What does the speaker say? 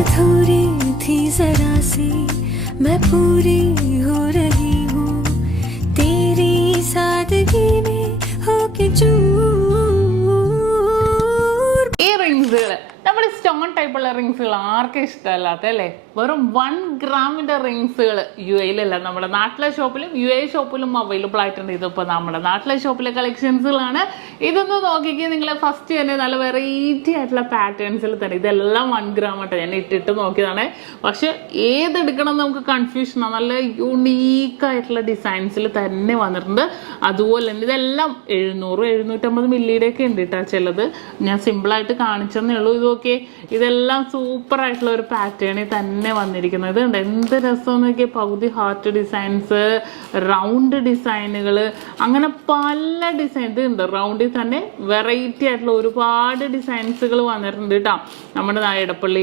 अधूरी थी जरा सी मैं पूरी हो रही हूँ तेरी सादगी में होके चूर ഈ റിങ്സുകൾ നമ്മൾ സ്റ്റോൺ ടൈപ്പുള്ള റിങ്സുകൾ ആർക്കും ഇഷ്ടമല്ലാത്ത അല്ലേ? വെറും 1 ഗ്രാമിന്റെ റിങ്സുകൾ യു എയിലല്ല, നമ്മുടെ നാട്ടിലെ ഷോപ്പിലും യു എ ഷോപ്പിലും അവൈലബിൾ ആയിട്ടുണ്ട്. ഇതിപ്പോൾ നമ്മുടെ നാട്ടിലെ ഷോപ്പിലെ കളക്ഷൻസുകളാണ്. ഇതൊന്ന് നോക്കിക്കുക, നിങ്ങൾ ഫസ്റ്റ് തന്നെ നല്ല വെറൈറ്റി ആയിട്ടുള്ള പാറ്റേൺസിൽ തന്നെ. ഇതെല്ലാം 1 ഗ്രാം ആയിട്ട് ഞാൻ ഇട്ടിട്ട് നോക്കിയതാണ്. പക്ഷെ ഏതെടുക്കണം നമുക്ക് കൺഫ്യൂഷനാണ്. നല്ല യുണീക്കായിട്ടുള്ള ഡിസൈൻസിൽ തന്നെ വന്നിട്ടുണ്ട്. അതുപോലെ തന്നെ ഇതെല്ലാം 700-750 മില്ലിയുടെ ഒക്കെ ഉണ്ട് കേട്ടോ. ചിലത് ഞാൻ സിമ്പിളായിട്ട് കാണിച്ചെന്നേ ഉള്ളൂ. ഇതൊക്കെ ഇതെല്ലാം സൂപ്പർ ആയിട്ടുള്ള ഒരു പാറ്റേണിൽ തന്നെ വന്നിരിക്കുന്നത് ഉണ്ട്. എന്ത് രസം നോക്കിയ പകുതി ഹാർട്ട് ഡിസൈൻസ്, റൗണ്ട് ഡിസൈനുകൾ, അങ്ങനെ പല ഡിസൈൻ ഉണ്ട്. റൗണ്ടിൽ തന്നെ വെറൈറ്റി ആയിട്ടുള്ള ഒരുപാട് ഡിസൈൻസുകൾ വന്നിട്ടുണ്ട് കേട്ടോ. നമ്മുടെ എടപ്പള്ളിയിൽ